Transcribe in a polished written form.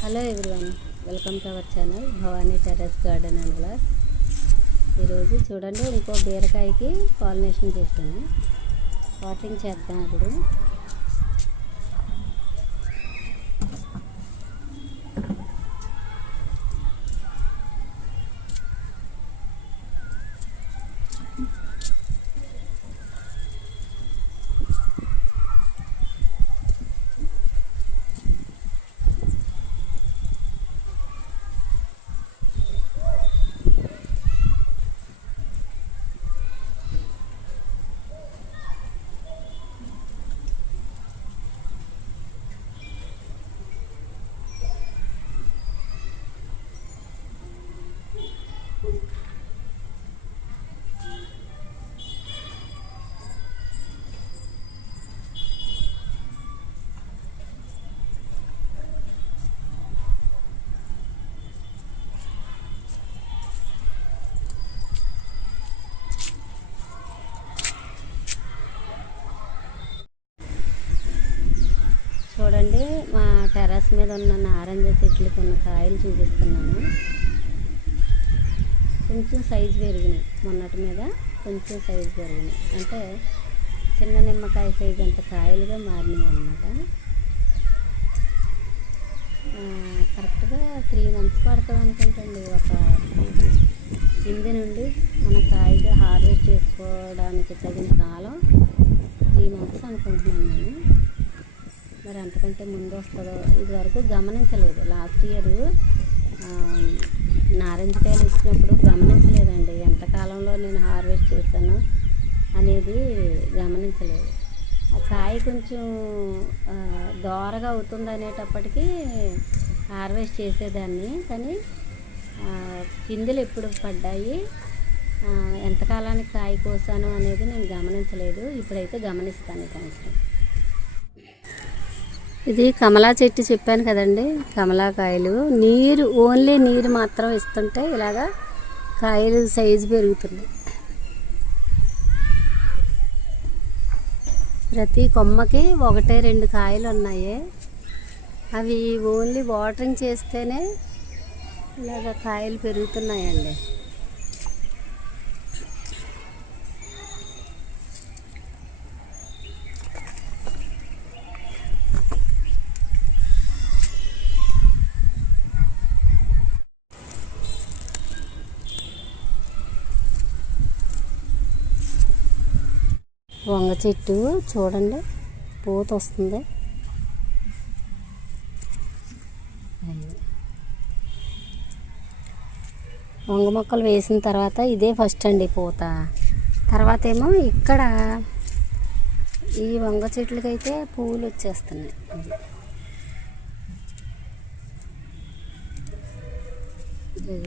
Hello everyone, welcome to our channel Bhavani terrace garden and vlogs. ఈరోజు చూడండి, ఇంకో బీరకాయకి pollination చేశాను. వాటరింగ్ చేద్దాం ఇప్పుడు. చూడండి, మా టెర్రస్ మీద ఉన్న నారింజ చెట్లకి ఉన్న కాయలు చూపిస్తున్నాను. కొంచెం సైజు పెరిగినాయి, మొన్నటి మీద కొంచెం సైజు పెరిగినాయి. అంటే చిన్న నిమ్మకాయ సైజు అంత కాయలుగా మారినాయి అన్నమాట. కరెక్ట్గా 3 months పడుతుంది అనుకుంటండి. ఒక కింది నుండి మన కాయగా హార్వెస్ట్ చేసుకోవడానికి తగిన కాలం 3 months అనుకుంటున్నాను నేను. మరి అంతకంటే ముందు వస్తుందో ఇది వరకు గమనించలేదు. లాస్ట్ ఇయర్ నారింజకాయలు ఇచ్చినప్పుడు గమనించలేదండి, ఎంతకాలంలో నేను హార్వెస్ట్ చేశాను అనేది గమనించలేదు. ఆ కాయ కొంచెం దోరగా అవుతుంది అనేటప్పటికీ హార్వెస్ట్ చేసేదాన్ని. కానీ పిందెలు ఎప్పుడు పడ్డాయి, ఎంతకాలానికి కాయ కోసాను అనేది నేను గమనించలేదు. ఇప్పుడైతే గమనిస్తాను ఈ సంవత్సరం. ఇది కమలా చెట్టు చెప్పాను కదండి, కమలాకాయలు. ఓన్లీ నీరు మాత్రం ఇస్తుంటే ఇలాగా కాయలు సైజు పెరుగుతున్నాయి. ప్రతి కొమ్మకి 1-2 కాయలు ఉన్నాయి. అవి ఓన్లీ వాటరింగ్ చేస్తేనే ఇలాగ కాయలు పెరుగుతున్నాయండి. వంగ చెట్టు చూడండి, పూత వస్తుంది. వంగ మొక్కలు వేసిన తర్వాత ఇదే ఫస్ట్ అండి పూత. తర్వాత ఏమో ఇక్కడ ఈ వంగ చెట్లకైతే పువ్వులు వచ్చేస్తున్నాయి. ఇది